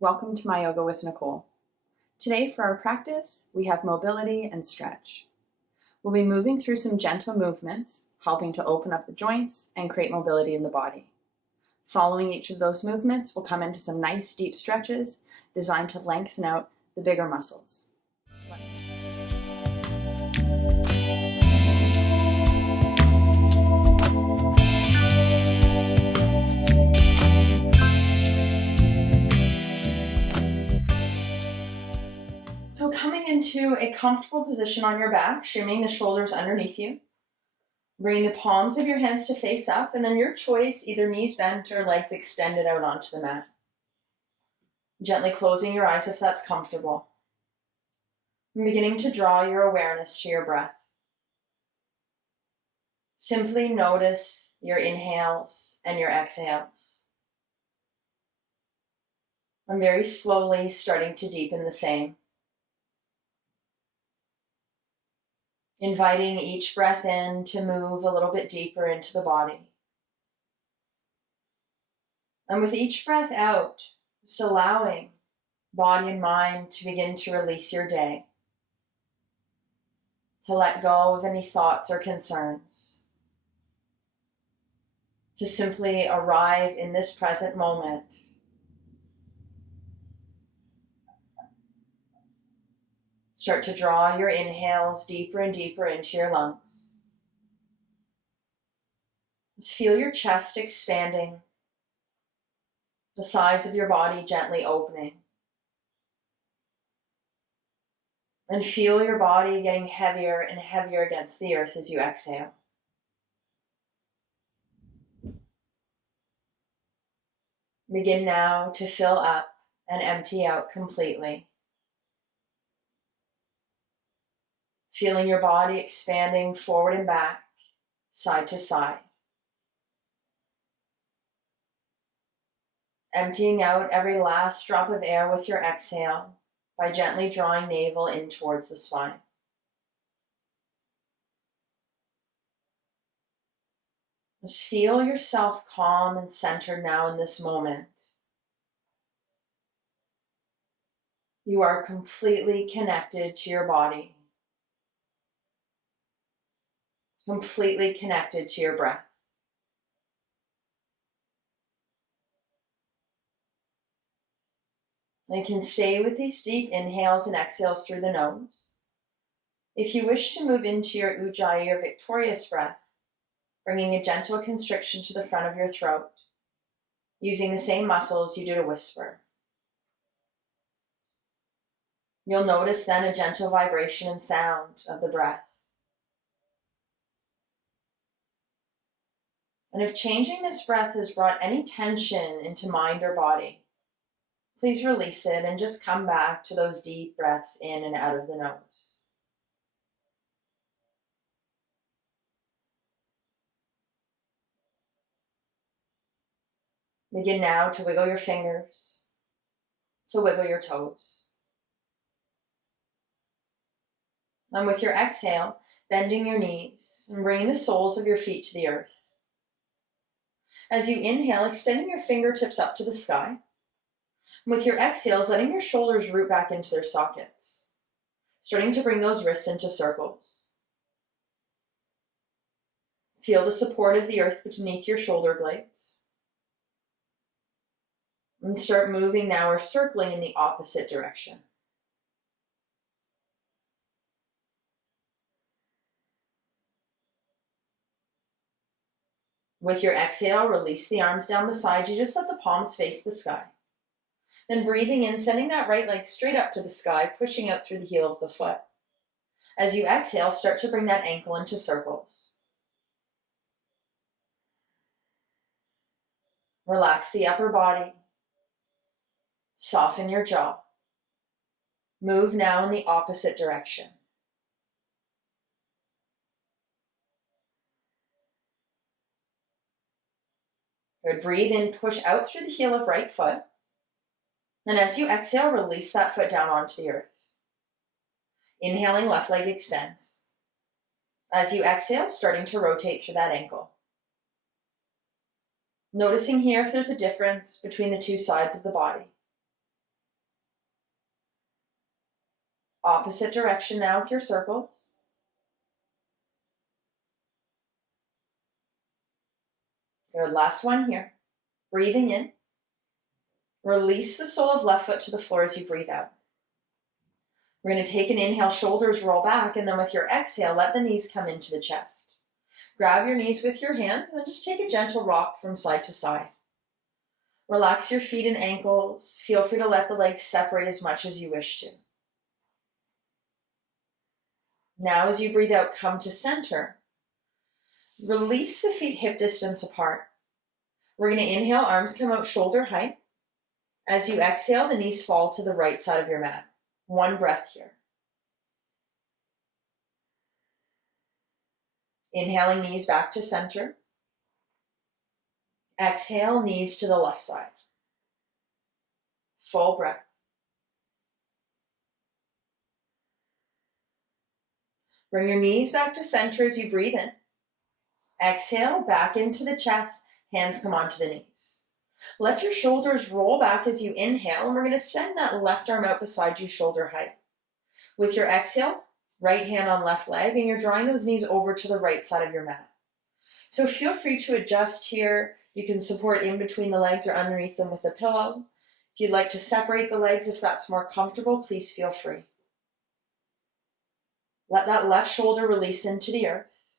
Welcome to My Yoga with Nicole. Today for our practice, we have mobility and stretch. We'll be moving through some gentle movements, helping to open up the joints and create mobility in the body. Following each of those movements, we'll come into some nice deep stretches designed to lengthen out the bigger muscles. So coming into a comfortable position on your back, shimmying the shoulders underneath you. Bring the palms of your hands to face up, and then your choice, either knees bent or legs extended out onto the mat. Gently closing your eyes if that's comfortable. And beginning to draw your awareness to your breath. Simply notice your inhales and your exhales. I'm very slowly starting to deepen the same. Inviting each breath in to move a little bit deeper into the body. And with each breath out, just allowing body and mind to begin to release your day. To let go of any thoughts or concerns. To simply arrive in this present moment. Start to draw your inhales deeper and deeper into your lungs. Just feel your chest expanding, the sides of your body gently opening. And feel your body getting heavier and heavier against the earth as you exhale. Begin now to fill up and empty out completely. Feeling your body expanding forward and back, side to side. Emptying out every last drop of air with your exhale by gently drawing navel in towards the spine. Just feel yourself calm and centered now in this moment. You are completely connected to your body. Completely connected to your breath. And you can stay with these deep inhales and exhales through the nose. If you wish to move into your Ujjayi or victorious breath, bringing a gentle constriction to the front of your throat, using the same muscles you do to whisper. You'll notice then a gentle vibration and sound of the breath. And if changing this breath has brought any tension into mind or body, please release it and just come back to those deep breaths in and out of the nose. Begin now to wiggle your fingers, to wiggle your toes. And with your exhale, bending your knees and bringing the soles of your feet to the earth. As you inhale, extending your fingertips up to the sky. With your exhales, letting your shoulders root back into their sockets. Starting to bring those wrists into circles. Feel the support of the earth beneath your shoulder blades. And start moving now or circling in the opposite direction. With your exhale, release the arms down beside you. Just let the palms face the sky. Then breathing in, sending that right leg straight up to the sky, pushing out through the heel of the foot. As you exhale, start to bring that ankle into circles. Relax the upper body. Soften your jaw. Move now in the opposite direction. Good. Breathe in, push out through the heel of right foot. And as you exhale, release that foot down onto the earth. Inhaling, left leg extends. As you exhale, starting to rotate through that ankle. Noticing here if there's a difference between the two sides of the body. Opposite direction now with your circles. Good, last one here. Breathing in. Release the sole of left foot to the floor as you breathe out. We're going to take an inhale, shoulders roll back, and then with your exhale, let the knees come into the chest. Grab your knees with your hands, and then just take a gentle rock from side to side. Relax your feet and ankles. Feel free to let the legs separate as much as you wish to. Now, as you breathe out, come to center. Release the feet hip distance apart. We're going to inhale, arms come out shoulder height. As you exhale, the knees fall to the right side of your mat. One breath here. Inhaling, knees back to center. Exhale, knees to the left side. Full breath. Bring your knees back to center as you breathe in. Exhale, back into the chest. Hands come onto the knees. Let your shoulders roll back as you inhale, and we're going to send that left arm out beside you, shoulder height. With your exhale, right hand on left leg, and you're drawing those knees over to the right side of your mat. So feel free to adjust here. You can support in between the legs or underneath them with a pillow. If you'd like to separate the legs, if that's more comfortable, please feel free. Let that left shoulder release into the earth.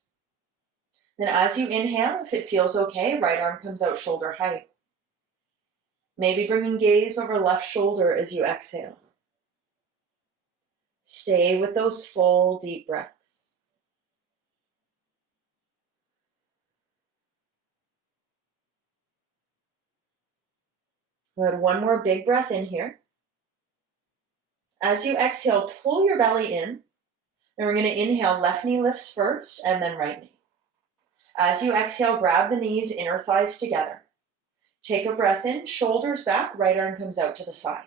Then as you inhale, if it feels okay, right arm comes out shoulder height. Maybe bringing gaze over left shoulder as you exhale. Stay with those full, deep breaths. Good. One more big breath in here. As you exhale, pull your belly in. And we're going to inhale, left knee lifts first, and then right knee. As you exhale, grab the knees, inner thighs together. Take a breath in, shoulders back, right arm comes out to the side.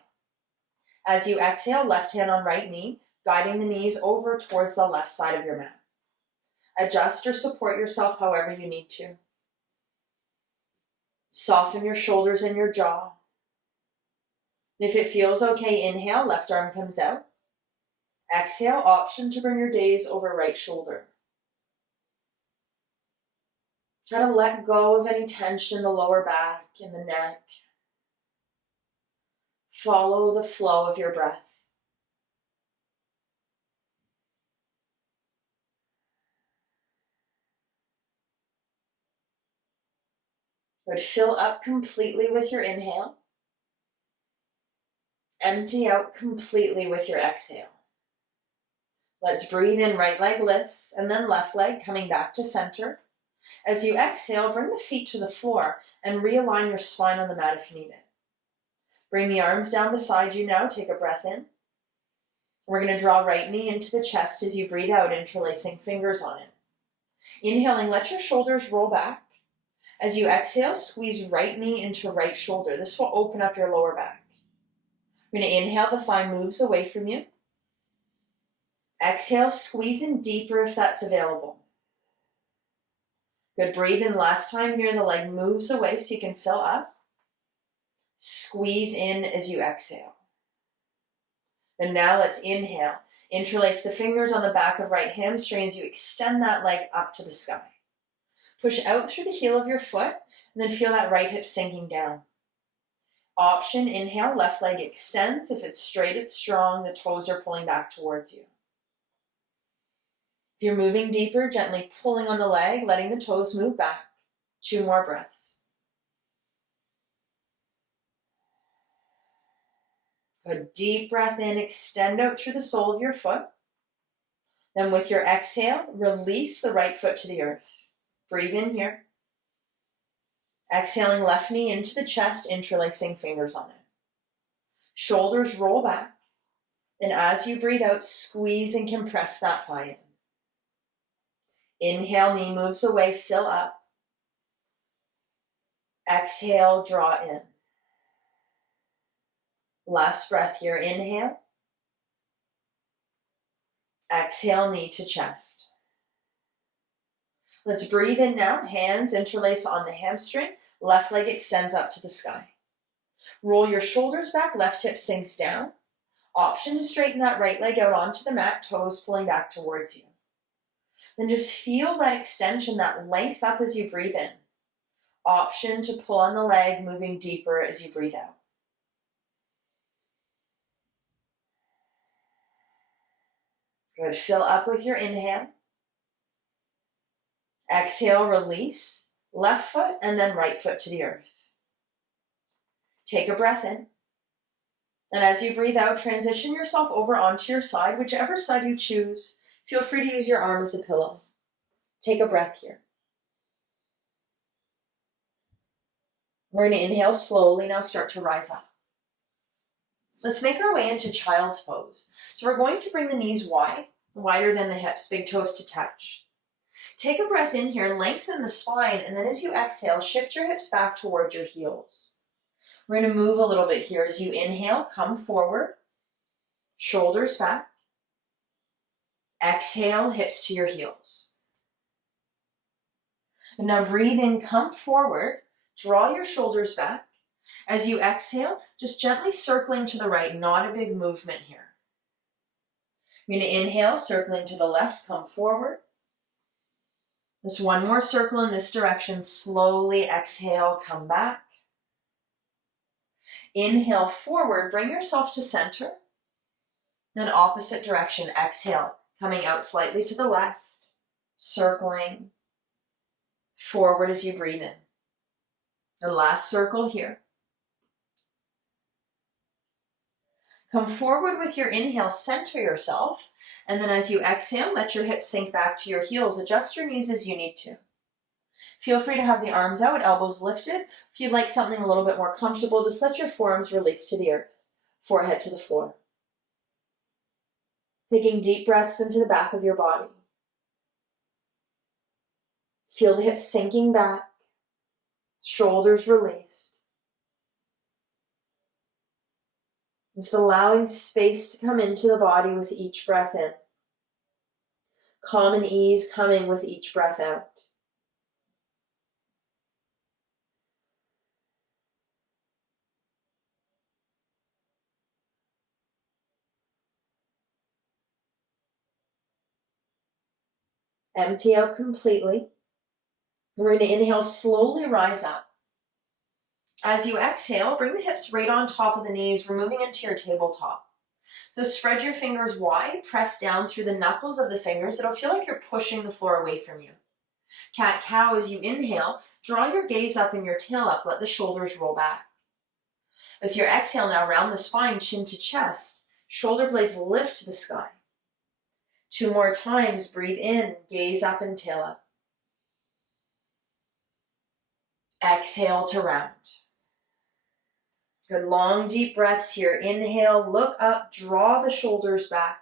As you exhale, left hand on right knee, guiding the knees over towards the left side of your mat. Adjust or support yourself however you need to. Soften your shoulders and your jaw. If it feels okay, inhale, left arm comes out. Exhale, option to bring your gaze over right shoulder. Try to let go of any tension in the lower back and the neck. Follow the flow of your breath. Good. Fill up completely with your inhale. Empty out completely with your exhale. Let's breathe in, right leg lifts, and then left leg coming back to center. As you exhale, bring the feet to the floor and realign your spine on the mat if you need it. Bring the arms down beside you now. Take a breath in. We're going to draw right knee into the chest as you breathe out, interlacing fingers on it. Inhaling, let your shoulders roll back. As you exhale, squeeze right knee into right shoulder. This will open up your lower back. We're going to inhale, the thigh moves away from you. Exhale, squeeze in deeper if that's available. Good, breathe in last time here. The leg moves away so you can fill up. Squeeze in as you exhale. And now let's inhale. Interlace the fingers on the back of right hamstring as you extend that leg up to the sky. Push out through the heel of your foot and then feel that right hip sinking down. Option, inhale, left leg extends. If it's straight, it's strong. The toes are pulling back towards you. If you're moving deeper, gently pulling on the leg, letting the toes move back. 2 more breaths. Good, deep breath in, extend out through the sole of your foot. Then with your exhale, release the right foot to the earth. Breathe in here. Exhaling, left knee into the chest, interlacing fingers on it. Shoulders roll back. Then as you breathe out, squeeze and compress that thigh in. Inhale, knee moves away, fill up. Exhale, draw in. Last breath here, inhale. Exhale, knee to chest. Let's breathe in now, hands interlace on the hamstring, left leg extends up to the sky. Roll your shoulders back, left hip sinks down. Option to straighten that right leg out onto the mat, toes pulling back towards you. Then just feel that extension, that length up as you breathe in. Option to pull on the leg, moving deeper as you breathe out. Good. Fill up with your inhale. Exhale, release. Left foot and then right foot to the earth. Take a breath in. And as you breathe out, transition yourself over onto your side, whichever side you choose. Feel free to use your arm as a pillow. Take a breath here. We're going to inhale slowly, now start to rise up. Let's make our way into child's pose. So we're going to bring the knees wide, wider than the hips, big toes to touch. Take a breath in here, lengthen the spine, and then as you exhale, shift your hips back towards your heels. We're going to move a little bit here. As you inhale, come forward, shoulders back. Exhale, hips to your heels. And now breathe in, come forward, draw your shoulders back. As you exhale, just gently circling to the right, not a big movement here. You're going to inhale, circling to the left, come forward. Just one more circle in this direction, slowly exhale, come back. Inhale forward, bring yourself to center. Then opposite direction, exhale, coming out slightly to the left, circling forward as you breathe in. The last circle here. Come forward with your inhale, center yourself, and then as you exhale, let your hips sink back to your heels. Adjust your knees as you need to. Feel free to have the arms out, elbows lifted. If you'd like something a little bit more comfortable, just let your forearms release to the earth, forehead to the floor. Taking deep breaths into the back of your body. Feel the hips sinking back, shoulders released. Just allowing space to come into the body with each breath in. Calm and ease coming with each breath out. Empty out completely. We're going to inhale, slowly rise up. As you exhale, bring the hips right on top of the knees. We're moving into your tabletop. So spread your fingers wide, press down through the knuckles of the fingers. It'll feel like you're pushing the floor away from you. Cat-cow, as you inhale, draw your gaze up and your tail up. Let the shoulders roll back. With your exhale now, round the spine, chin to chest. Shoulder blades lift to the sky. 2 more times, breathe in, gaze up and tail up. Exhale to round. Good long deep breaths here. Inhale, look up, draw the shoulders back.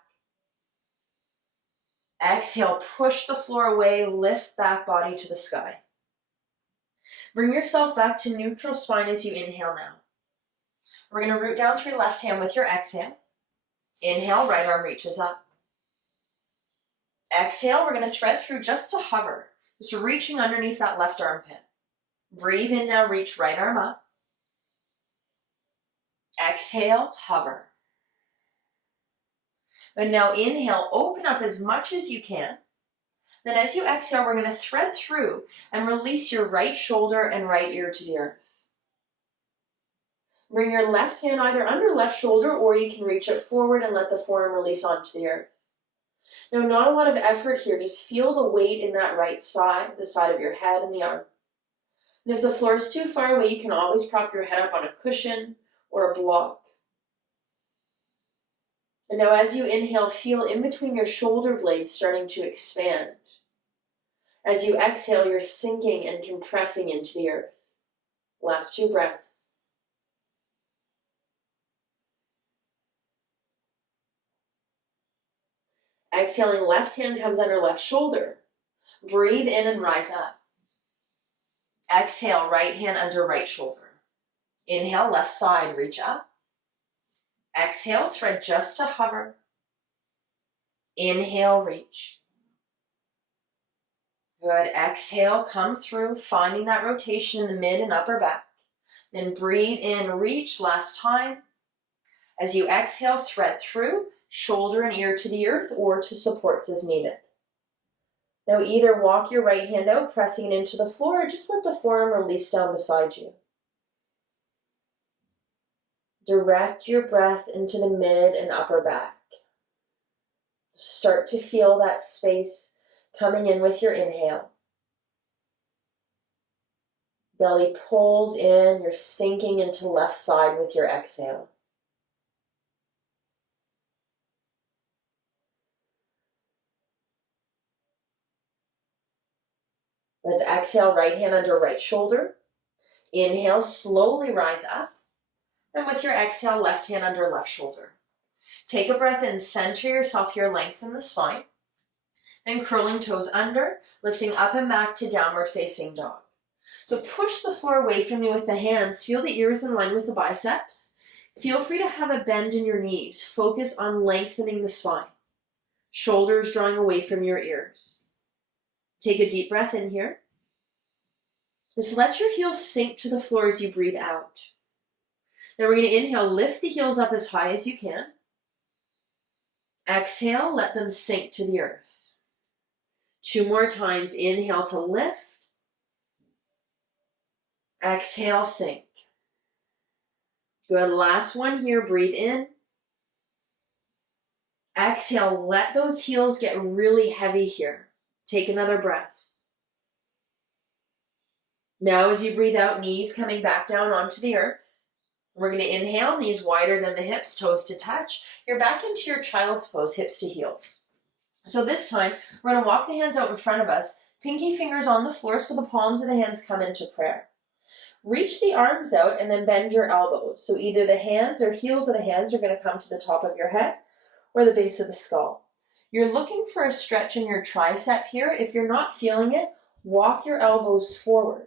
Exhale, push the floor away, lift back body to the sky. Bring yourself back to neutral spine as you inhale now. We're going to root down through left hand with your exhale. Inhale, right arm reaches up. Exhale, we're going to thread through just to hover, just reaching underneath that left armpit. Breathe in now, reach right arm up. Exhale, hover. And now inhale, open up as much as you can. Then as you exhale, we're going to thread through and release your right shoulder and right ear to the earth. Bring your left hand either under left shoulder, or you can reach it forward and let the forearm release onto the earth. Now, not a lot of effort here. Just feel the weight in that right side, the side of your head and the arm. And if the floor is too far away, you can always prop your head up on a cushion or a block. And now as you inhale, feel in between your shoulder blades starting to expand. As you exhale, you're sinking and compressing into the earth. Last 2 breaths. Exhaling, left hand comes under left shoulder. Breathe in and rise up. Exhale, right hand under right shoulder. Inhale, left side, reach up. Exhale, thread just to hover. Inhale, reach. Good. Exhale, come through, finding that rotation in the mid and upper back. Then breathe in, reach, last time. As you exhale, thread through, shoulder and ear to the earth or to supports as needed. Now either walk your right hand out, pressing it into the floor, or just let the forearm release down beside you. Direct your breath into the mid and upper back. Start to feel that space coming in with your inhale. Belly pulls in, you're sinking into left side with your exhale. Let's exhale, right hand under right shoulder. Inhale, slowly rise up. And with your exhale, left hand under left shoulder. Take a breath in, center yourself here, lengthen the spine. Then curling toes under, lifting up and back to downward facing dog. So push the floor away from you with the hands. Feel the ears in line with the biceps. Feel free to have a bend in your knees. Focus on lengthening the spine. Shoulders drawing away from your ears. Take a deep breath in here. Just let your heels sink to the floor as you breathe out. Now we're going to inhale, lift the heels up as high as you can. Exhale, let them sink to the earth. 2 more times. Inhale to lift. Exhale, sink. Good. Last one here. Breathe in. Exhale, let those heels get really heavy here. Take another breath. Now as you breathe out, knees coming back down onto the earth. We're going to inhale, knees wider than the hips, toes to touch. You're back into your child's pose, hips to heels. So this time, we're going to walk the hands out in front of us, pinky fingers on the floor so the palms of the hands come into prayer. Reach the arms out and then bend your elbows. So either the hands or heels of the hands are going to come to the top of your head or the base of the skull. You're looking for a stretch in your tricep here. If you're not feeling it, walk your elbows forward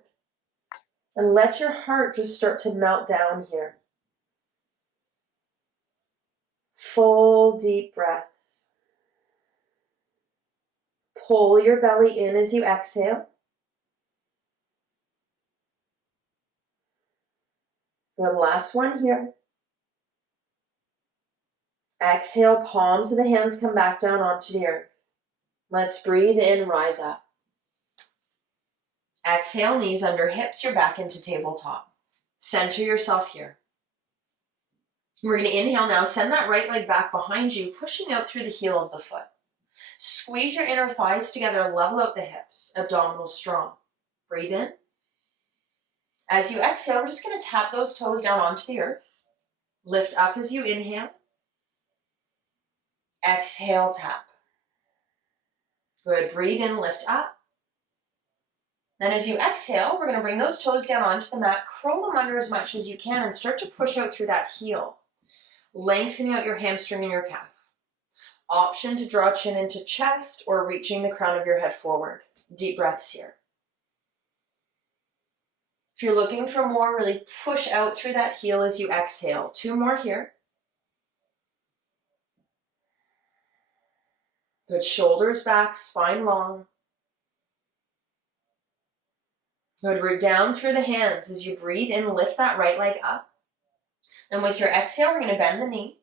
and let your heart just start to melt down here. Full deep breaths. Pull your belly in as you exhale. The last one here. Exhale, palms of the hands come back down onto the earth. Let's breathe in, rise up. Exhale, knees under hips, you're back into tabletop. Center yourself here. We're going to inhale now, send that right leg back behind you, pushing out through the heel of the foot. Squeeze your inner thighs together and level out the hips, abdominals strong. Breathe in. As you exhale, we're just going to tap those toes down onto the earth. Lift up as you inhale. Exhale, tap. Good. Breathe in, lift up. Then as you exhale, we're going to bring those toes down onto the mat, curl them under as much as you can, and start to push out through that heel, lengthening out your hamstring and your calf. Option to draw chin into chest or reaching the crown of your head forward. Deep breaths here. If you're looking for more, really push out through that heel as you exhale. 2 more here. Good. Shoulders back, spine long. Good. Root down through the hands as you breathe in, lift that right leg up. And with your exhale, we're going to bend the knee,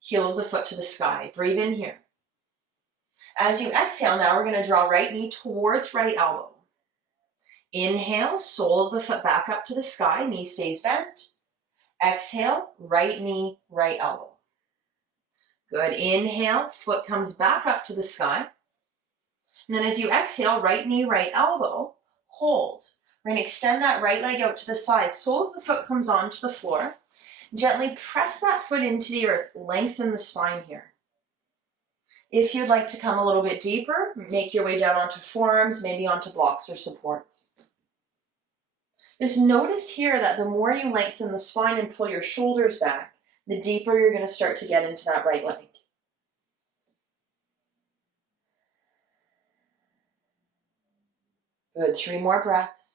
heel of the foot to the sky. Breathe in here. As you exhale, now we're going to draw right knee towards right elbow. Inhale, sole of the foot back up to the sky, knee stays bent. Exhale, right knee, right elbow. Good. Inhale, foot comes back up to the sky. And then as you exhale, right knee, right elbow, hold. We're going to extend that right leg out to the side. Sole of the foot comes onto the floor. Gently press that foot into the earth. Lengthen the spine here. If you'd like to come a little bit deeper, make your way down onto forearms, maybe onto blocks or supports. Just notice here that the more you lengthen the spine and pull your shoulders back, the deeper you're going to start to get into that right leg. Good. 3 more breaths.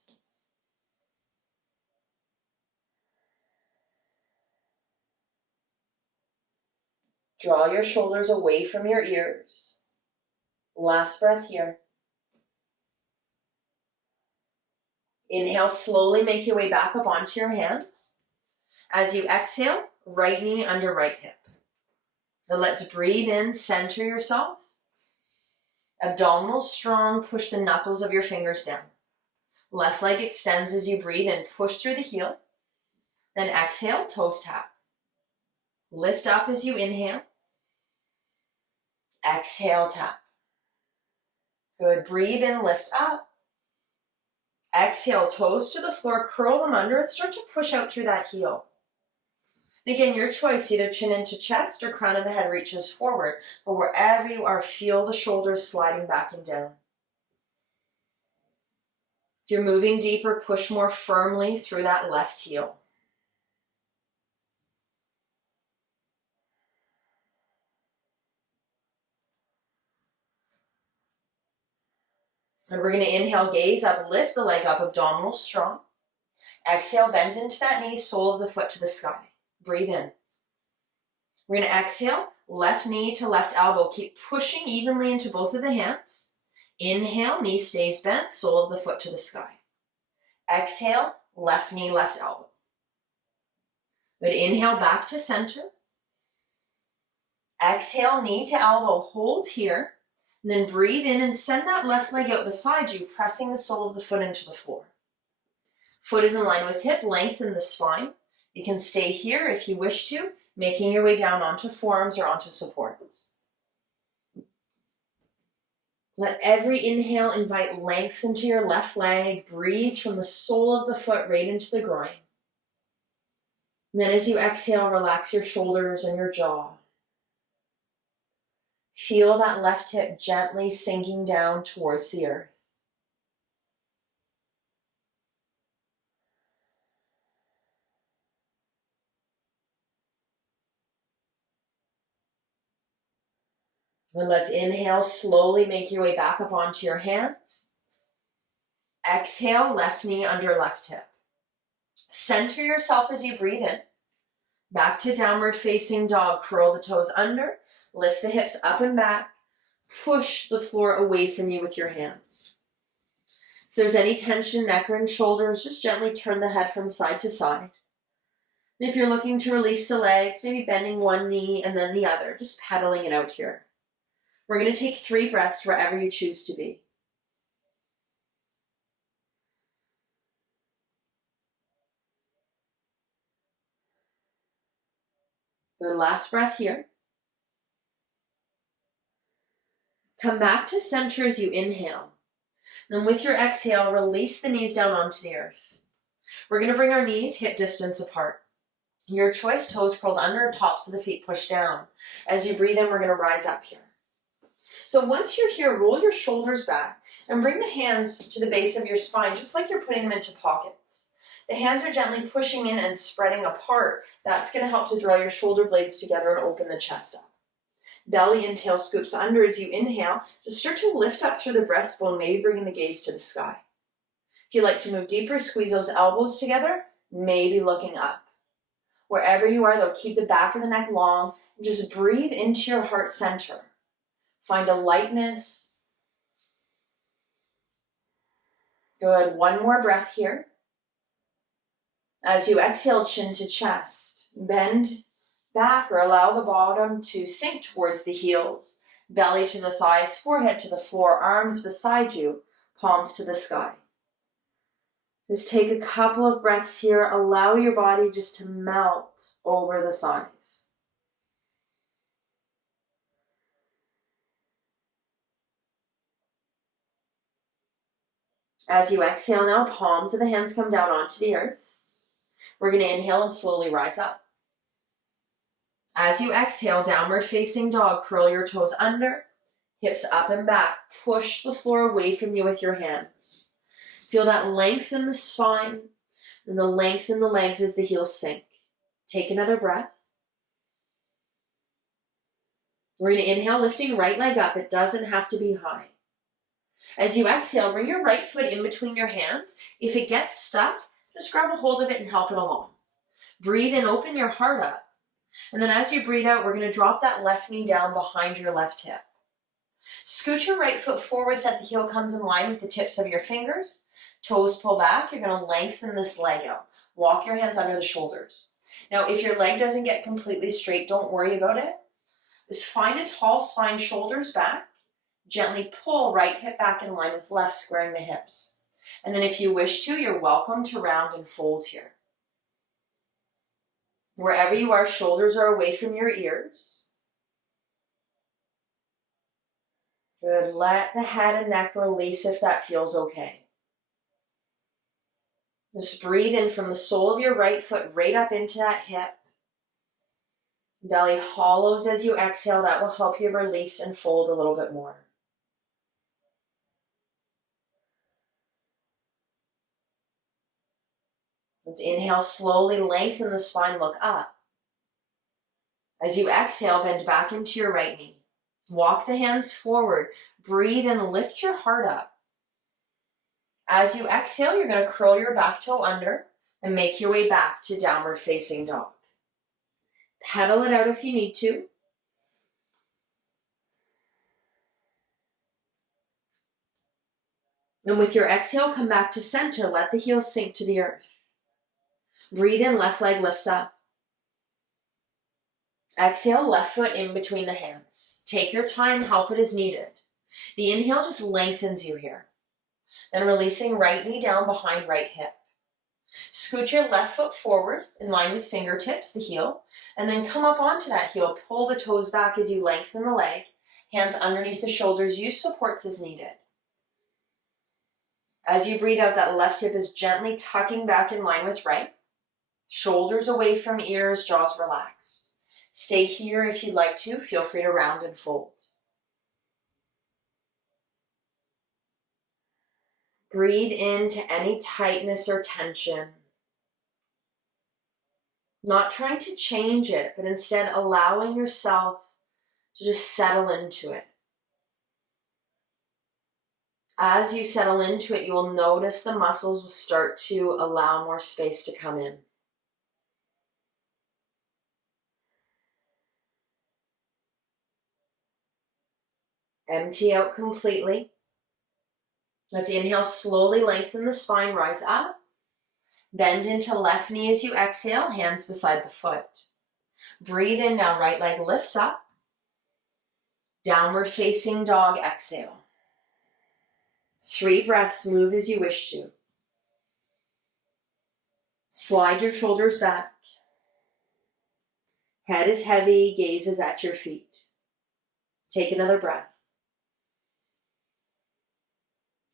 Draw your shoulders away from your ears. Last breath here. Inhale, slowly make your way back up onto your hands. As you exhale, right knee under right hip. Now let's breathe in, center yourself. Abdominals strong, push the knuckles of your fingers down. Left leg extends as you breathe in, push through the heel. Then exhale, toes tap. Lift up as you inhale. Exhale, tap. Good, breathe in, lift up. Exhale, toes to the floor, curl them under and start to push out through that heel. And again, your choice, either chin into chest or crown of the head reaches forward. But wherever you are, feel the shoulders sliding back and down. If you're moving deeper, push more firmly through that left heel. And we're going to inhale, gaze up, lift the leg up, abdominals strong. Exhale, bend into that knee, sole of the foot to the sky. Breathe in. We're going to exhale, left knee to left elbow. Keep pushing evenly into both of the hands. Inhale, knee stays bent, sole of the foot to the sky. Exhale, left knee, left elbow. Good, inhale back to center. Exhale, knee to elbow, hold here. And then breathe in and send that left leg out beside you, pressing the sole of the foot into the floor. Foot is in line with hip, lengthen the spine. You can stay here if you wish to, making your way down onto forearms or onto supports. Let every inhale invite length into your left leg. Breathe from the sole of the foot right into the groin. And then as you exhale, relax your shoulders and your jaw. Feel that left hip gently sinking down towards the earth. And let's inhale, slowly make your way back up onto your hands. Exhale, left knee under left hip. Center yourself as you breathe in. Back to downward facing dog. Curl the toes under. Lift the hips up and back. Push the floor away from you with your hands. If there's any tension, neck or in shoulders, just gently turn the head from side to side. And if you're looking to release the legs, maybe bending one knee and then the other, just pedaling it out here. We're going to take 3 breaths wherever you choose to be. Good, last breath here. Come back to center as you inhale. Then with your exhale, release the knees down onto the earth. We're going to bring our knees hip distance apart. Your choice, toes curled under, tops of the feet pushed down. As you breathe in, we're going to rise up here. So once you're here, roll your shoulders back and bring the hands to the base of your spine, just like you're putting them into pockets. The hands are gently pushing in and spreading apart. That's going to help to draw your shoulder blades together and open the chest up. Belly and tail scoops under as you inhale. Just start to lift up through the breastbone, maybe bringing the gaze to the sky. If you like to move deeper, squeeze those elbows together, maybe looking up. Wherever you are, though, keep the back of the neck long and just breathe into your heart center. Find a lightness. Good. One more breath here. As you exhale, chin to chest. Bend back or allow the bottom to sink towards the heels. Belly to the thighs, forehead to the floor, arms beside you, palms to the sky. Just take a couple of breaths here. Allow your body just to melt over the thighs. As you exhale now, palms of the hands come down onto the earth. We're going to inhale and slowly rise up. As you exhale, downward facing dog, curl your toes under, hips up and back. Push the floor away from you with your hands. Feel that length in the spine and the length in the legs as the heels sink. Take another breath. We're going to inhale, lifting right leg up. It doesn't have to be high. As you exhale, bring your right foot in between your hands. If it gets stuck, just grab a hold of it and help it along. Breathe in, open your heart up. And then as you breathe out, we're going to drop that left knee down behind your left hip. Scoot your right foot forward so that the heel comes in line with the tips of your fingers. Toes pull back. You're going to lengthen this leg out. Walk your hands under the shoulders. Now, if your leg doesn't get completely straight, don't worry about it. Just find a tall spine, shoulders back. Gently pull right hip back in line with left, squaring the hips. And then if you wish to, you're welcome to round and fold here. Wherever you are, shoulders are away from your ears. Good. Let the head and neck release if that feels okay. Just breathe in from the sole of your right foot right up into that hip. Belly hollows as you exhale. That will help you release and fold a little bit more. Let's inhale, slowly lengthen the spine, look up. As you exhale, bend back into your right knee. Walk the hands forward. Breathe and lift your heart up. As you exhale, you're going to curl your back toe under and make your way back to downward facing dog. Pedal it out if you need to. And with your exhale, come back to center. Let the heels sink to the earth. Breathe in, left leg lifts up. Exhale, left foot in between the hands. Take your time, help it as needed. The inhale just lengthens you here. Then releasing right knee down behind right hip. Scoot your left foot forward in line with fingertips, the heel, and then come up onto that heel. Pull the toes back as you lengthen the leg. Hands underneath the shoulders. Use supports as needed. As you breathe out, that left hip is gently tucking back in line with right. Shoulders away from ears, jaws relaxed. Stay here if you'd like to. Feel free to round and fold. Breathe into any tightness or tension. Not trying to change it, but instead allowing yourself to just settle into it. As you settle into it, you will notice the muscles will start to allow more space to come in. Empty out completely. Let's inhale, slowly lengthen the spine, rise up. Bend into left knee as you exhale, hands beside the foot. Breathe in now, right leg lifts up. Downward facing dog, exhale. 3 breaths, move as you wish to. Slide your shoulders back. Head is heavy, gaze is at your feet. Take another breath.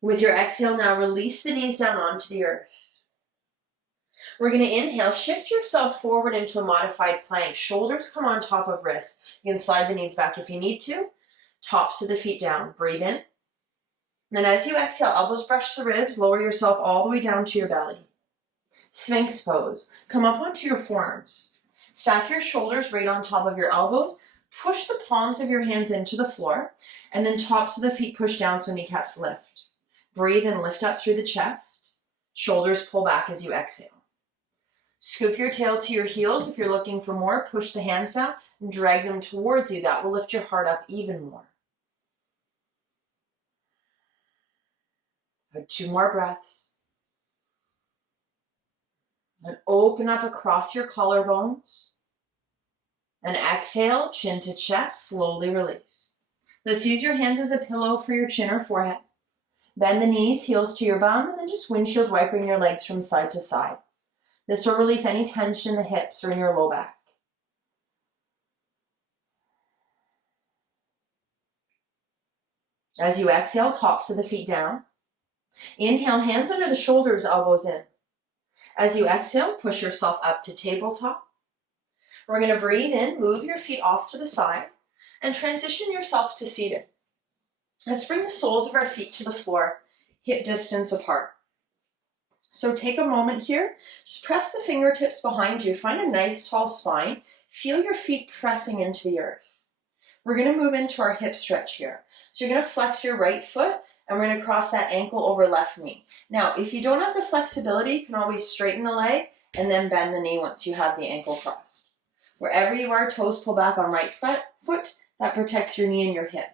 With your exhale now, release the knees down onto the earth. We're going to inhale, shift yourself forward into a modified plank. Shoulders come on top of wrists. You can slide the knees back if you need to. Tops of the feet down. Breathe in. And then as you exhale, elbows brush the ribs. Lower yourself all the way down to your belly. Sphinx pose. Come up onto your forearms. Stack your shoulders right on top of your elbows. Push the palms of your hands into the floor. And then tops of the feet push down so kneecaps lift. Breathe and lift up through the chest. Shoulders pull back as you exhale. Scoop your tail to your heels. If you're looking for more, push the hands down and drag them towards you. That will lift your heart up even more. 2 more breaths. And open up across your collarbones. And exhale, chin to chest, slowly release. Let's use your hands as a pillow for your chin or forehead. Bend the knees, heels to your bum, and then just windshield wiping your legs from side to side. This will release any tension in the hips or in your low back. As you exhale, tops of the feet down. Inhale, hands under the shoulders, elbows in. As you exhale, push yourself up to tabletop. We're going to breathe in, move your feet off to the side, and transition yourself to seated. Let's bring the soles of our feet to the floor, hip distance apart. So take a moment here, just press the fingertips behind you, find a nice tall spine, feel your feet pressing into the earth. We're going to move into our hip stretch here. So you're going to flex your right foot, and we're going to cross that ankle over left knee. Now, if you don't have the flexibility, you can always straighten the leg and then bend the knee once you have the ankle crossed. Wherever you are, toes pull back on right foot, that protects your knee and your hip.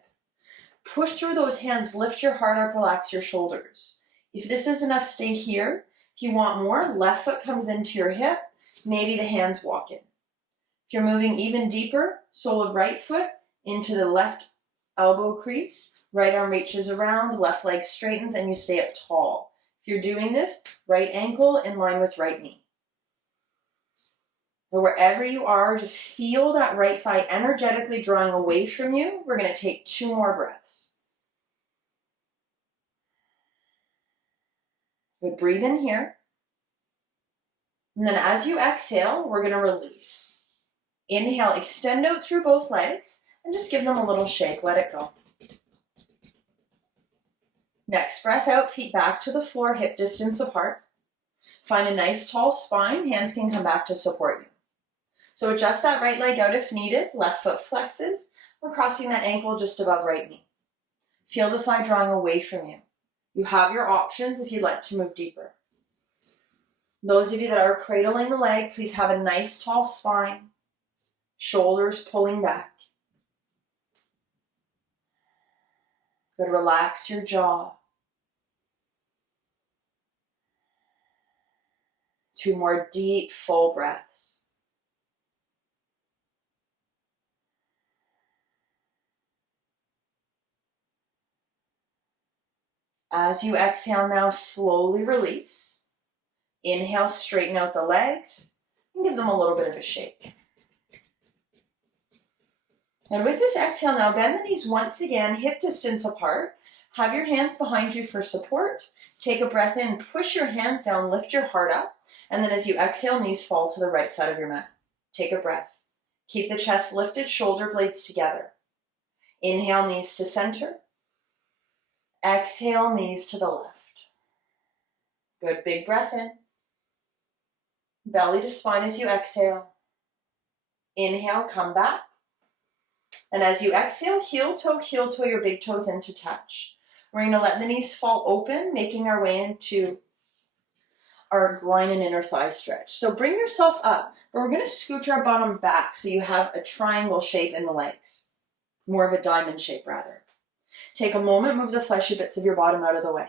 Push through those hands, lift your heart up, relax your shoulders. If this is enough, stay here. If you want more, left foot comes into your hip. maybe the hands walk in. If you're moving even deeper, sole of right foot into the left elbow crease, right arm reaches around, left leg straightens, and you stay up tall. If you're doing this, right ankle in line with right knee. Or wherever you are, just feel that right thigh energetically drawing away from you. We're going to take 2 more breaths. Good, breathe in here. And then as you exhale, we're going to release. Inhale, extend out through both legs, and just give them a little shake. Let it go. Next, breath out, feet back to the floor, hip distance apart. Find a nice tall spine. Hands can come back to support you. So adjust that right leg out if needed. Left foot flexes. We're crossing that ankle just above right knee. Feel the thigh drawing away from you. You have your options if you'd like to move deeper. Those of you that are cradling the leg, please have a nice tall spine. Shoulders pulling back. Good, relax your jaw. 2 more deep, full breaths. As you exhale now, slowly release. Inhale, straighten out the legs and give them a little bit of a shake. And with this exhale now, bend the knees once again, hip distance apart. Have your hands behind you for support. Take a breath in, push your hands down, lift your heart up. And then as you exhale, knees fall to the right side of your mat. Take a breath. Keep the chest lifted, shoulder blades together. Inhale, knees to center. Exhale, knees to the left. Good, big breath in. Belly to spine as you exhale. Inhale, come back. And as you exhale, heel toe, your big toes into touch. We're going to let the knees fall open, making our way into our groin and inner thigh stretch. So bring yourself up, but we're going to scooch our bottom back so you have a triangle shape in the legs. More of a diamond shape, rather. Take a moment, move the fleshy bits of your bottom out of the way.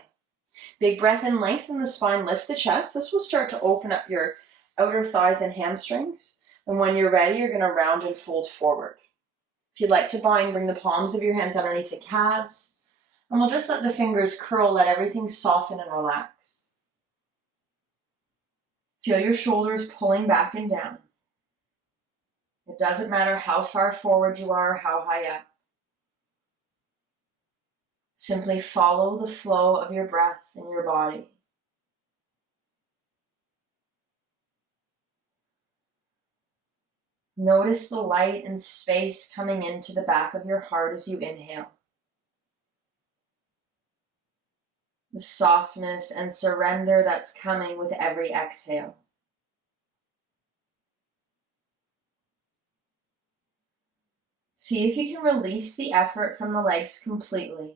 Big breath in, lengthen the spine, lift the chest. This will start to open up your outer thighs and hamstrings. And when you're ready, you're going to round and fold forward. If you'd like to bind, bring the palms of your hands underneath the calves. And we'll just let the fingers curl, let everything soften and relax. Feel your shoulders pulling back and down. It doesn't matter how far forward you are, how high up. Simply follow the flow of your breath in your body. Notice the light and space coming into the back of your heart as you inhale. The softness and surrender that's coming with every exhale. See if you can release the effort from the legs completely.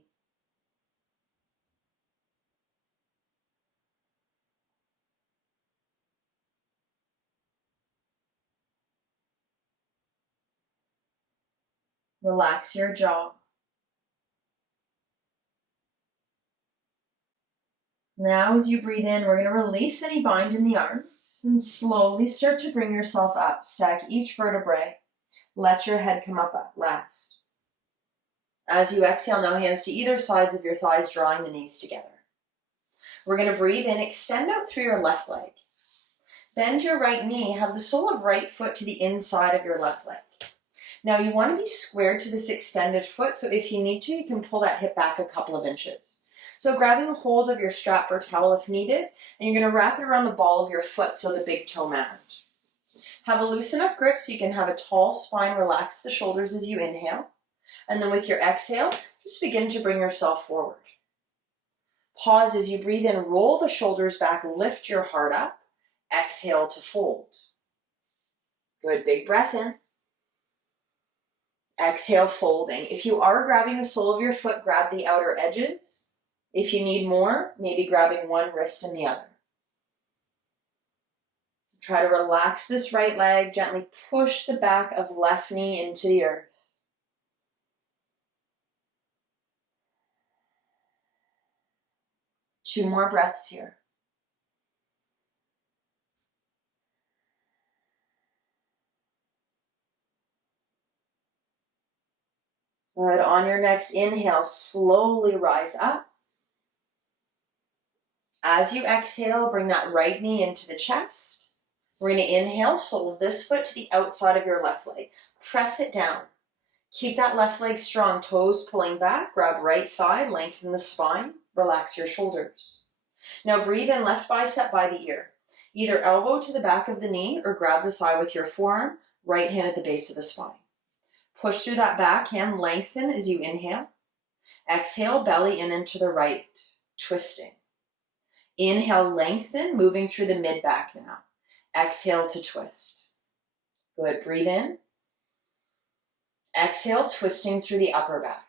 Relax your jaw. Now as you breathe in, we're going to release any bind in the arms and slowly start to bring yourself up. Stack each vertebrae. Let your head come up at last. As you exhale, now hands to either sides of your thighs, drawing the knees together. We're going to breathe in, extend out through your left leg. Bend your right knee, have the sole of right foot to the inside of your left leg. Now you want to be squared to this extended foot, so if you need to, you can pull that hip back a couple of inches. So grabbing a hold of your strap or towel if needed, and you're going to wrap it around the ball of your foot so the big toe mound. Have a loose enough grip so you can have a tall spine, relax the shoulders as you inhale, and then with your exhale, just begin to bring yourself forward. Pause as you breathe in, roll the shoulders back, lift your heart up, exhale to fold. Good, big breath in. Exhale, folding. If you are grabbing the sole of your foot, grab the outer edges. If you need more, maybe grabbing one wrist and the other. Try to relax this right leg, gently push the back of left knee into the earth. Two more breaths here. Good. On your next inhale, slowly rise up. As you exhale, bring that right knee into the chest. We're going to inhale, sole of this foot to the outside of your left leg. Press it down. Keep that left leg strong, toes pulling back. Grab right thigh, lengthen the spine. Relax your shoulders. Now breathe in, left bicep by the ear. Either elbow to the back of the knee or grab the thigh with your forearm, right hand at the base of the spine. Push through that back hand, lengthen as you inhale. Exhale, belly in and to the right, twisting. Inhale, lengthen, moving through the mid-back now. Exhale to twist. Good, breathe in. Exhale, twisting through the upper back.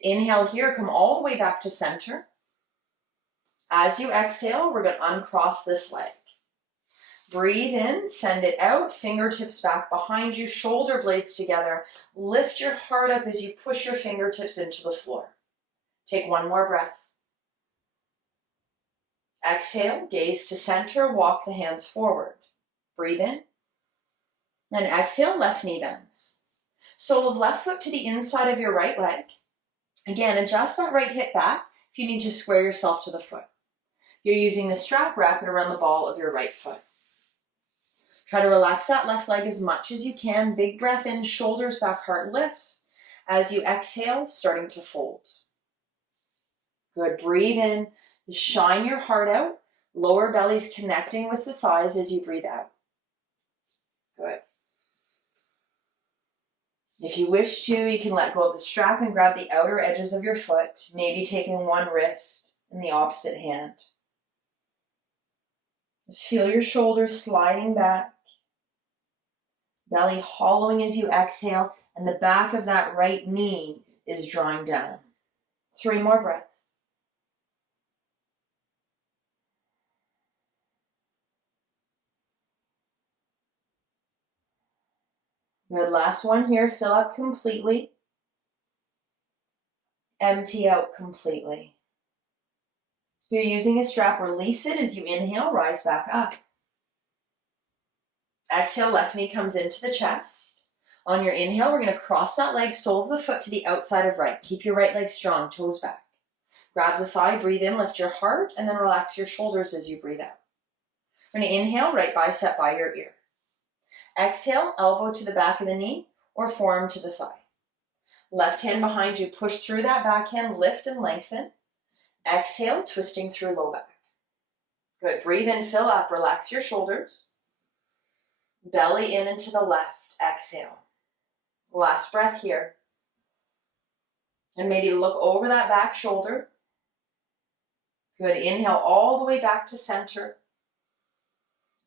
Inhale here, come all the way back to center. As you exhale, we're going to uncross this leg. Breathe in, send it out, fingertips back behind you, shoulder blades together. Lift your heart up as you push your fingertips into the floor. Take one more breath. Exhale, gaze to center, walk the hands forward. Breathe in. And exhale, left knee bends. Sole of left foot to the inside of your right leg. Again, adjust that right hip back if you need to square yourself to the foot. You're using the strap, wrap it around the ball of your right foot. Try to relax that left leg as much as you can. Big breath in, shoulders back, heart lifts. As you exhale, starting to fold. Good, breathe in. Shine your heart out. Lower belly's connecting with the thighs as you breathe out. Good. If you wish to, you can let go of the strap and grab the outer edges of your foot, maybe taking one wrist in the opposite hand. Just feel your shoulders sliding back, belly hollowing as you exhale, and the back of that right knee is drawing down. 3 more breaths. Good, last one here, fill up completely. Empty out completely. If you're using a strap, release it as you inhale, rise back up. Exhale, left knee comes into the chest. On your inhale, we're going to cross that leg, sole of the foot to the outside of right. Keep your right leg strong, toes back. Grab the thigh, breathe in, lift your heart, and then relax your shoulders as you breathe out. We're going to inhale, right bicep by your ear. Exhale, elbow to the back of the knee or forearm to the thigh. Left hand behind you, push through that backhand, lift and lengthen. Exhale, twisting through low back. Good, breathe in, fill up, relax your shoulders. Belly in and to the left, exhale. Last breath here. And maybe look over that back shoulder. Good, inhale all the way back to center.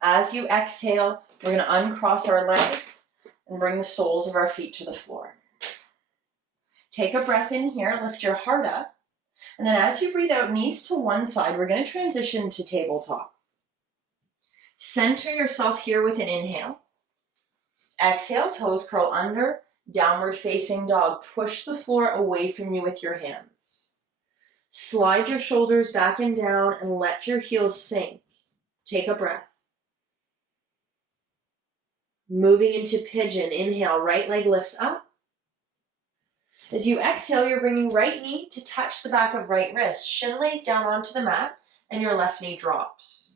As you exhale, we're going to uncross our legs and bring the soles of our feet to the floor. Take a breath in here, lift your heart up. And then as you breathe out, knees to one side, we're going to transition to tabletop. Center yourself here with an inhale. Exhale, toes curl under, downward facing dog. Push the floor away from you with your hands. Slide your shoulders back and down and let your heels sink. Take a breath. Moving into pigeon, inhale, right leg lifts up. As you exhale, you're bringing right knee to touch the back of right wrist. Shin lays down onto the mat and your left knee drops.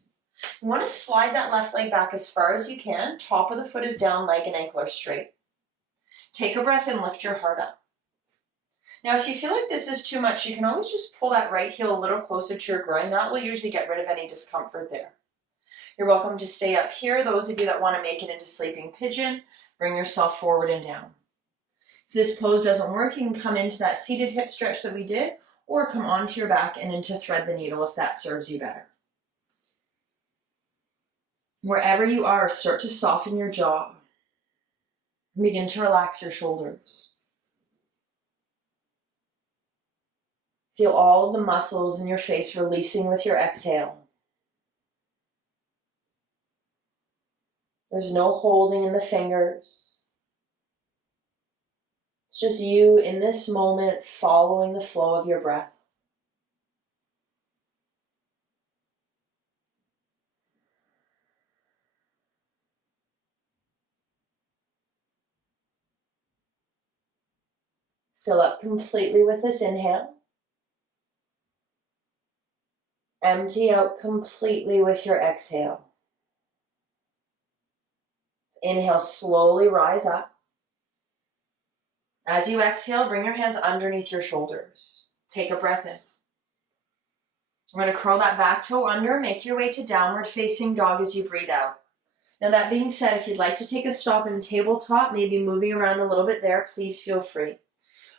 You want to slide that left leg back as far as you can. Top of the foot is down, leg and ankle are straight. Take a breath and lift your heart up. Now, if you feel like this is too much, you can always just pull that right heel a little closer to your groin. That will usually get rid of any discomfort there. You're welcome to stay up here. Those of you that want to make it into sleeping pigeon, bring yourself forward and down. If this pose doesn't work, you can come into that seated hip stretch that we did, or come onto your back and into thread the needle if that serves you better. Wherever you are, start to soften your jaw. Begin to relax your shoulders. Feel all of the muscles in your face releasing with your exhale. There's no holding in the fingers. It's just you in this moment following the flow of your breath. Fill up completely with this inhale. Empty out completely with your exhale. Inhale, slowly rise up. As you exhale, bring your hands underneath your shoulders. Take a breath in. We're going to curl that back toe under, make your way to downward facing dog as you breathe out. Now that being said, if you'd like to take a stop in tabletop, maybe moving around a little bit there, please feel free.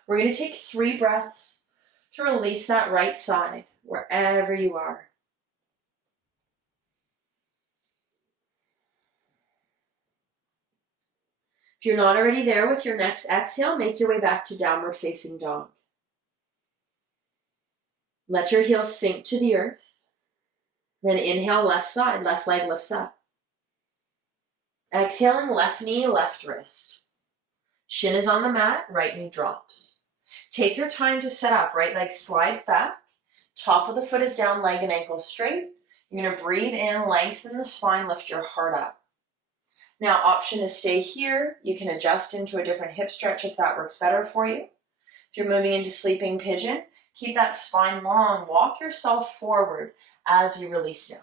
We're going to take 3 breaths to release that right side, wherever you are. If you're not already there with your next exhale, make your way back to downward facing dog. Let your heels sink to the earth. Then inhale, left side, left leg lifts up. Exhaling, left knee, left wrist. Shin is on the mat, right knee drops. Take your time to set up. Right leg slides back. Top of the foot is down, leg and ankle straight. You're going to breathe in, lengthen the spine, lift your heart up. Now, option is stay here. You can adjust into a different hip stretch if that works better for you. If you're moving into sleeping pigeon, keep that spine long. Walk yourself forward as you release down.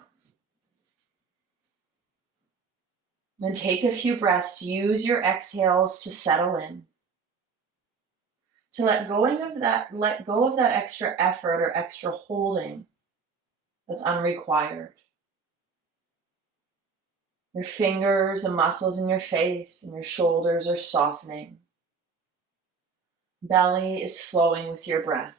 Then take a few breaths. Use your exhales to settle in. To let go of that extra effort or extra holding that's unrequired. Your fingers and muscles in your face and your shoulders are softening. Belly is flowing with your breath.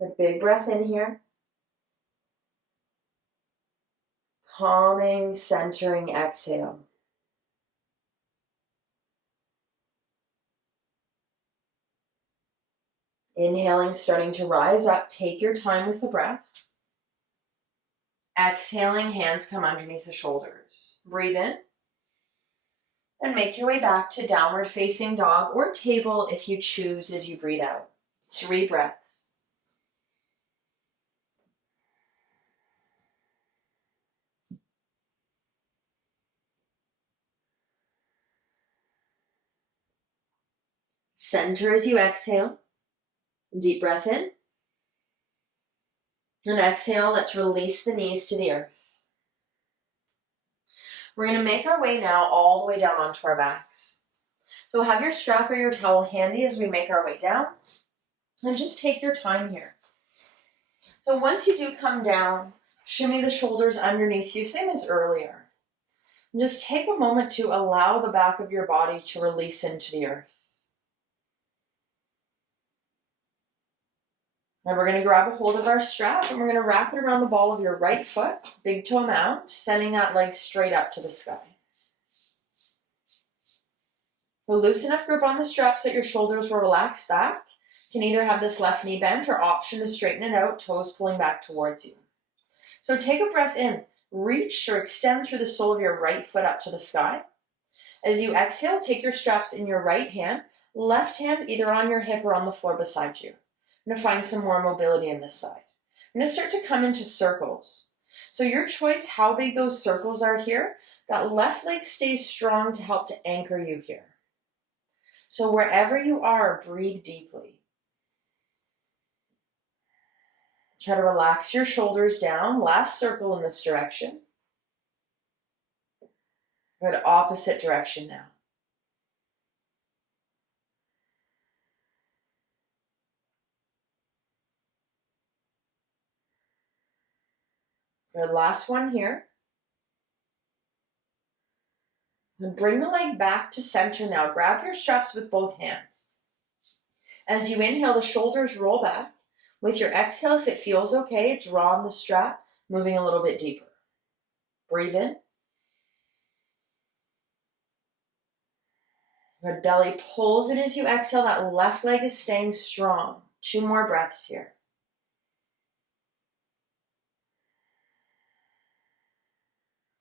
Take a big breath in here. Calming, centering exhale. Inhaling, starting to rise up. Take your time with the breath. Exhaling, hands come underneath the shoulders. Breathe in. And make your way back to downward facing dog or table if you choose as you breathe out. 3 breaths. Center as you exhale. Deep breath in. And exhale, let's release the knees to the earth. We're going to make our way now all the way down onto our backs. So have your strap or your towel handy as we make our way down. And just take your time here. So once you do come down, shimmy the shoulders underneath you, same as earlier. And just take a moment to allow the back of your body to release into the earth. Now we're going to grab a hold of our strap and we're going to wrap it around the ball of your right foot, big toe mount, sending that leg straight up to the sky. So loose enough grip on the strap so that your shoulders will relax back. You can either have this left knee bent or option to straighten it out, toes pulling back towards you. So take a breath in, reach or extend through the sole of your right foot up to the sky. As you exhale, take your straps in your right hand, left hand either on your hip or on the floor beside you. I'm going to find some more mobility in this side. I'm going to start to come into circles. So your choice how big those circles are here. That left leg stays strong to help to anchor you here. So wherever you are, breathe deeply. Try to relax your shoulders down. Last circle in this direction. Go to opposite direction now. Good, last one here. And bring the leg back to center now. Grab your straps with both hands. As you inhale, the shoulders roll back. With your exhale, if it feels okay, draw on the strap, moving a little bit deeper. Breathe in. Good, belly pulls in as you exhale. That left leg is staying strong. 2 more breaths here.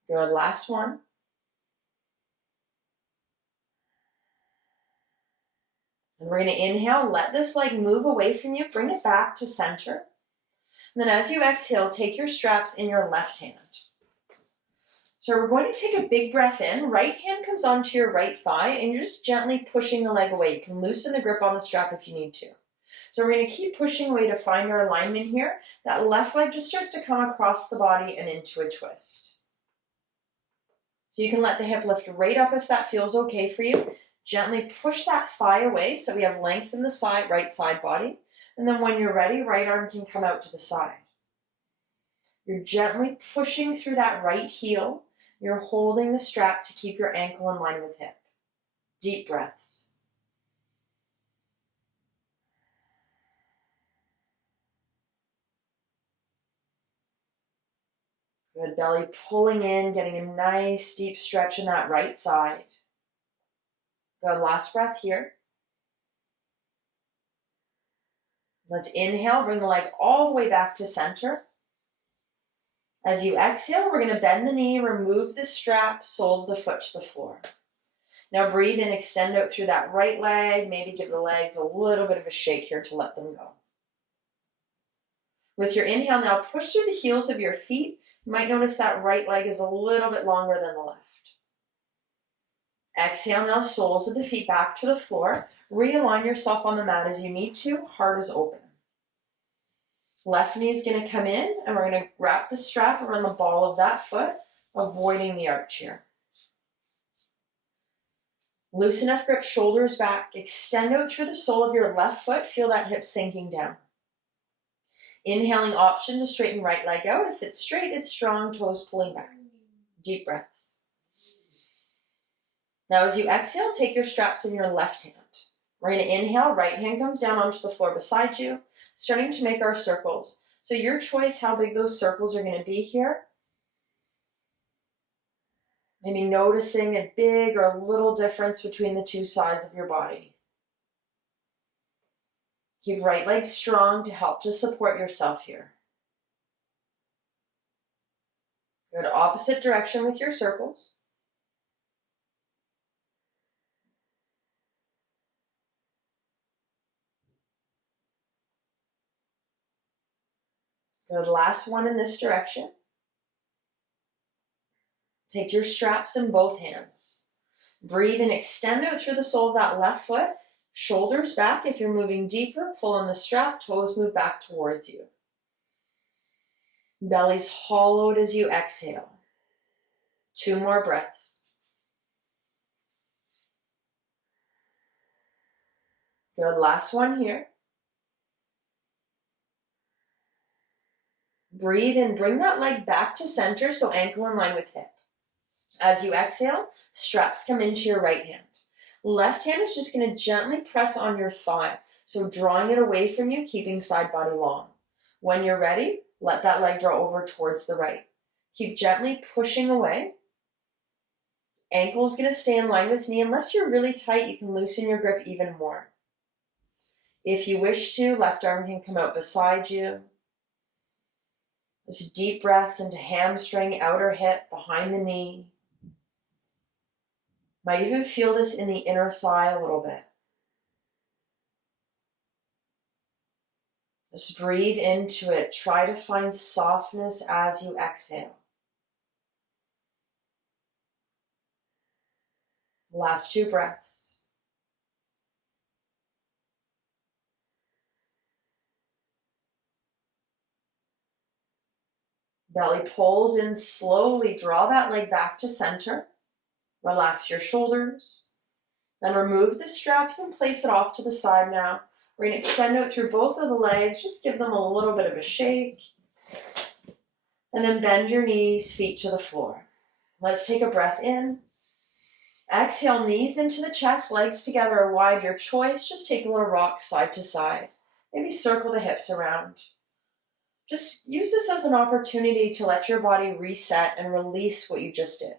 Good, last one. And we're going to inhale, let this leg move away from you, bring it back to center. And then as you exhale, take your straps in your left hand. So we're going to take a big breath in. Right hand comes onto your right thigh, and you're just gently pushing the leg away. You can loosen the grip on the strap if you need to. So we're going to keep pushing away to find our alignment here. That left leg just starts to come across the body and into a twist. So you can let the hip lift right up if that feels okay for you. Gently push that thigh away so we have length in the side, right side body. And then when you're ready, right arm can come out to the side. You're gently pushing through that right heel. You're holding the strap to keep your ankle in line with hip. Deep breaths. Good, belly pulling in, getting a nice deep stretch in that right side. Good, last breath here. Let's inhale, bring the leg all the way back to center. As you exhale, we're going to bend the knee, remove the strap, sole of the foot to the floor. Now breathe in, extend out through that right leg, maybe give the legs a little bit of a shake here to let them go. With your inhale now, push through the heels of your feet. You might notice that right leg is a little bit longer than the left. Exhale now, soles of the feet back to the floor. Realign yourself on the mat as you need to, heart is open. Left knee is going to come in, and we're going to wrap the strap around the ball of that foot, avoiding the arch here. Loose enough grip, shoulders back. Extend out through the sole of your left foot. Feel that hip sinking down. Inhaling option to straighten right leg out. If it's straight, it's strong, toes pulling back. Deep breaths. Now as you exhale, take your straps in your left hand. We're going to inhale, right hand comes down onto the floor beside you, starting to make our circles. So your choice how big those circles are going to be here. Maybe noticing a big or a little difference between the two sides of your body. Keep right leg strong to help to support yourself here. Go to opposite direction with your circles. Good, last one in this direction. Take your straps in both hands. Breathe and extend out through the sole of that left foot. Shoulders back. If you're moving deeper, pull on the strap, toes move back towards you. Belly's hollowed as you exhale. 2 more breaths. Good, last one here. Breathe and bring that leg back to center, so ankle in line with hip. As you exhale, straps come into your right hand. Left hand is just going to gently press on your thigh, so drawing it away from you, keeping side body long. When you're ready, let that leg draw over towards the right. Keep gently pushing away. Ankle is going to stay in line with knee. Unless you're really tight, you can loosen your grip even more. If you wish to, left arm can come out beside you. Just deep breaths into hamstring, outer hip, behind the knee. Might even feel this in the inner thigh a little bit. Just breathe into it. Try to find softness as you exhale. Last 2 breaths. Belly pulls in slowly. Draw that leg back to center. Relax your shoulders. Then remove the strap. You can place it off to the side now. We're going to extend out through both of the legs. Just give them a little bit of a shake. And then bend your knees, feet to the floor. Let's take a breath in. Exhale, knees into the chest, legs together wide. Your choice. Just take a little rock side to side. Maybe circle the hips around. Just use this as an opportunity to let your body reset and release what you just did.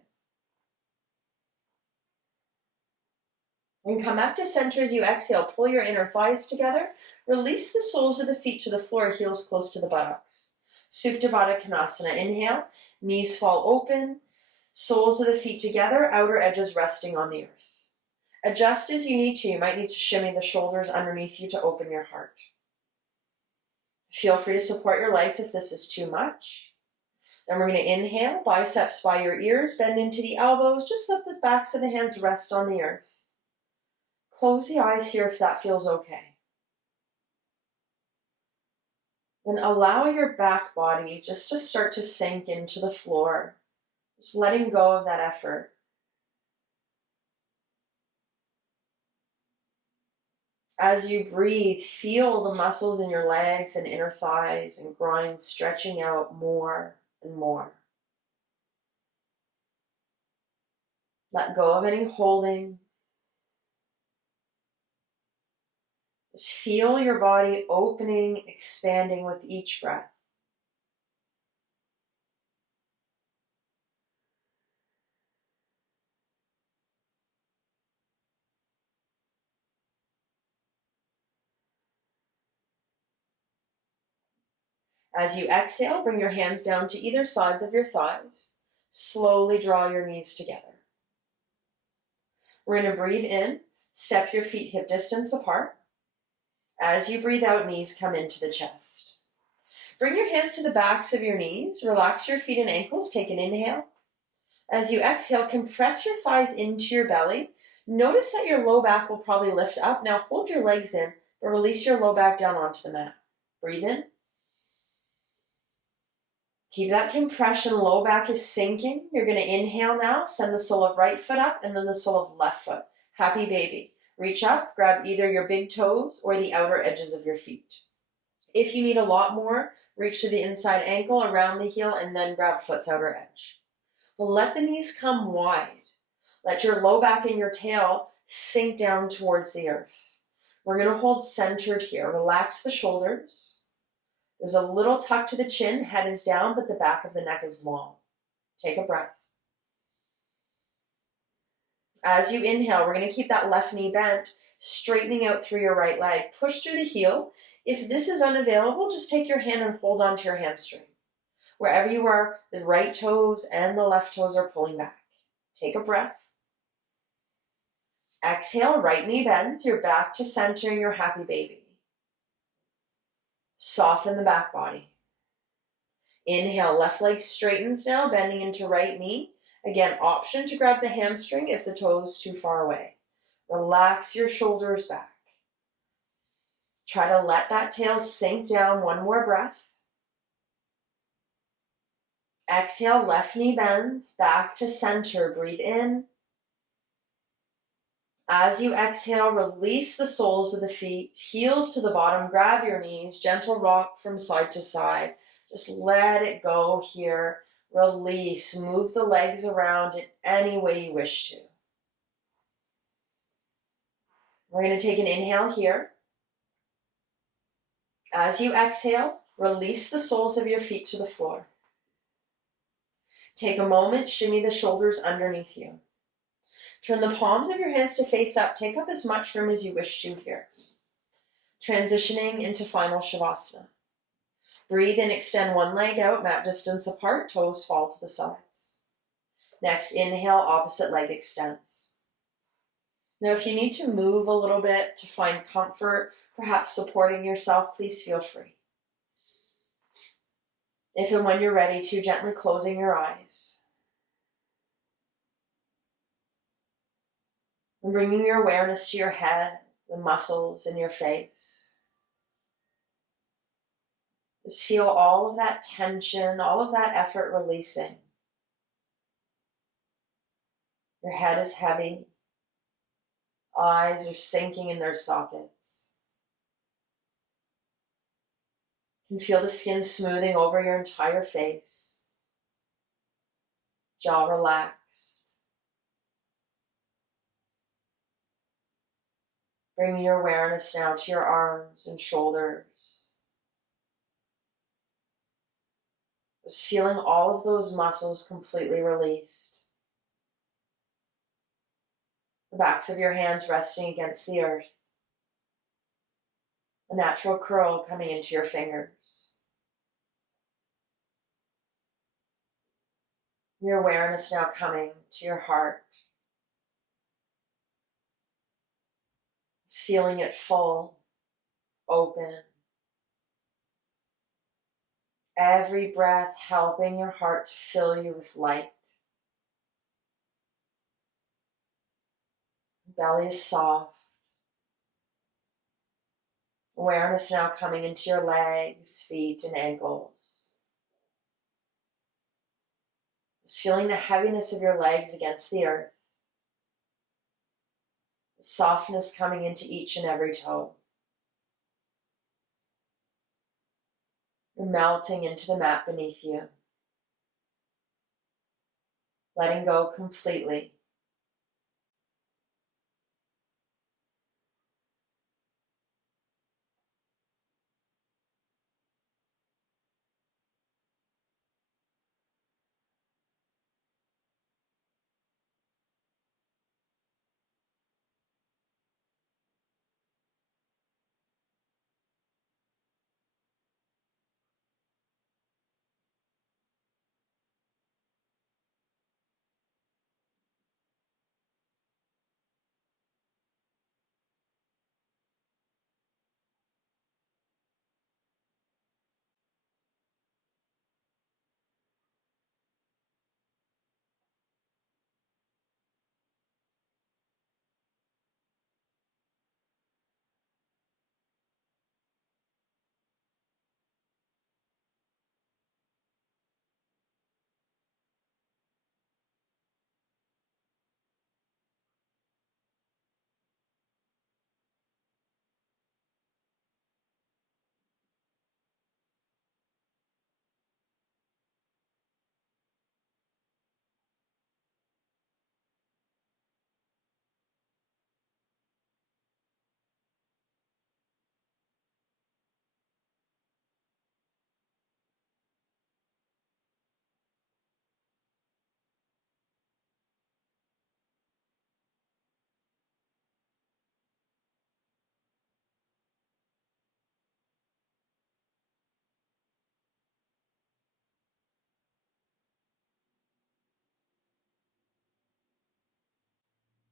And come back to center as you exhale. Pull your inner thighs together. Release the soles of the feet to the floor, heels close to the buttocks. Supta Baddha Konasana. Inhale, knees fall open, soles of the feet together, outer edges resting on the earth. Adjust as you need to. You might need to shimmy the shoulders underneath you to open your heart. Feel free to support your legs if this is too much. Then we're going to inhale, biceps by your ears, bend into the elbows. Just let the backs of the hands rest on the earth. Close the eyes here if that feels okay. Then allow your back body just to start to sink into the floor. Just letting go of that effort. As you breathe, feel the muscles in your legs and inner thighs and groin stretching out more and more. Let go of any holding. Just feel your body opening, expanding with each breath. As you exhale, bring your hands down to either sides of your thighs. Slowly draw your knees together. We're going to breathe in, step your feet hip distance apart. As you breathe out, knees come into the chest. Bring your hands to the backs of your knees. Relax your feet and ankles. Take an inhale. As you exhale, compress your thighs into your belly. Notice that your low back will probably lift up. Now hold your legs in, but release your low back down onto the mat. Breathe in. Keep that compression. Low back is sinking. You're going to inhale now. Send the sole of right foot up and then the sole of left foot. Happy baby. Reach up, grab either your big toes or the outer edges of your feet. If you need a lot more, reach to the inside ankle, around the heel, and then grab foot's outer edge. Well, let the knees come wide. Let your low back and your tail sink down towards the earth. We're going to hold centered here. Relax the shoulders. There's a little tuck to the chin, head is down, but the back of the neck is long. Take a breath. As you inhale, we're going to keep that left knee bent, straightening out through your right leg. Push through the heel. If this is unavailable, just take your hand and hold onto your hamstring. Wherever you are, the right toes and the left toes are pulling back. Take a breath. Exhale, right knee bends. You're back to center in your happy baby. Soften the back body. Inhale, left leg straightens now, bending into right knee. Again, option to grab the hamstring if the toe is too far away. Relax your shoulders back. Try to let that tail sink down. One more breath. Exhale, left knee bends, back to center. Breathe in. As you exhale, release the soles of the feet, heels to the bottom, grab your knees, gentle rock from side to side. Just let it go here. Release, move the legs around in any way you wish to. We're going to take an inhale here. As you exhale, release the soles of your feet to the floor. Take a moment, shimmy the shoulders underneath you. Turn the palms of your hands to face up. Take up as much room as you wish to here. Transitioning into final Shavasana. Breathe in, extend one leg out, mat distance apart, toes fall to the sides. Next, inhale, opposite leg extends. Now, if you need to move a little bit to find comfort, perhaps supporting yourself, please feel free. If and when you're ready to, gently closing your eyes. And bringing your awareness to your head, the muscles in your face. Just feel all of that tension, all of that effort releasing. Your head is heavy. Eyes are sinking in their sockets. You can feel the skin smoothing over your entire face. Jaw relaxed. Bring your awareness now to your arms and shoulders. Just feeling all of those muscles completely released. The backs of your hands resting against the earth. A natural curl coming into your fingers. Your awareness now coming to your heart. Just feeling it full, open. Every breath helping your heart to fill you with light. Belly is soft. Awareness now coming into your legs, feet, and ankles. Just feeling the heaviness of your legs against the earth. The softness coming into each and every toe. You're melting into the mat beneath you. Letting go completely.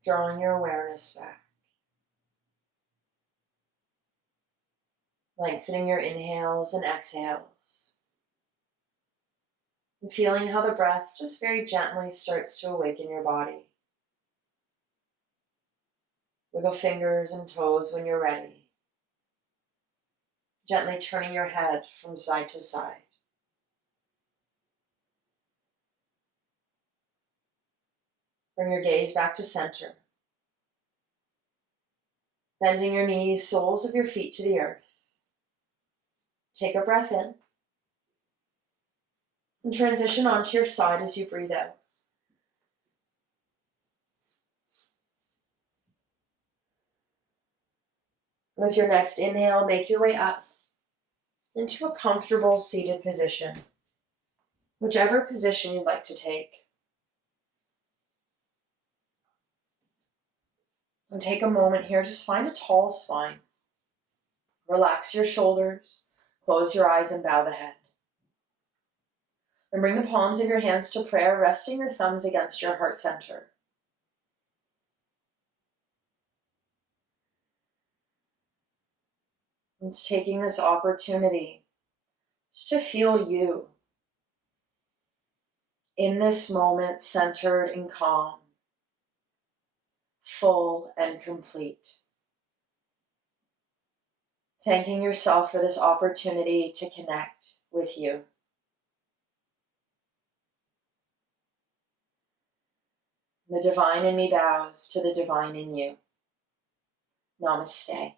Drawing your awareness back. Lengthening your inhales and exhales. And feeling how the breath just very gently starts to awaken your body. Wiggle fingers and toes when you're ready. Gently turning your head from side to side. Bring your gaze back to center. Bending your knees, soles of your feet to the earth. Take a breath in. And transition onto your side as you breathe out. With your next inhale, make your way up into a comfortable seated position, whichever position you'd like to take. And take a moment here, just find a tall spine. Relax your shoulders, close your eyes and bow the head. And bring the palms of your hands to prayer, resting your thumbs against your heart center. And just taking this opportunity just to feel you in this moment, centered and calm, full and complete. Thanking yourself for this opportunity to connect with you. The divine in me bows to the divine in you. Namaste.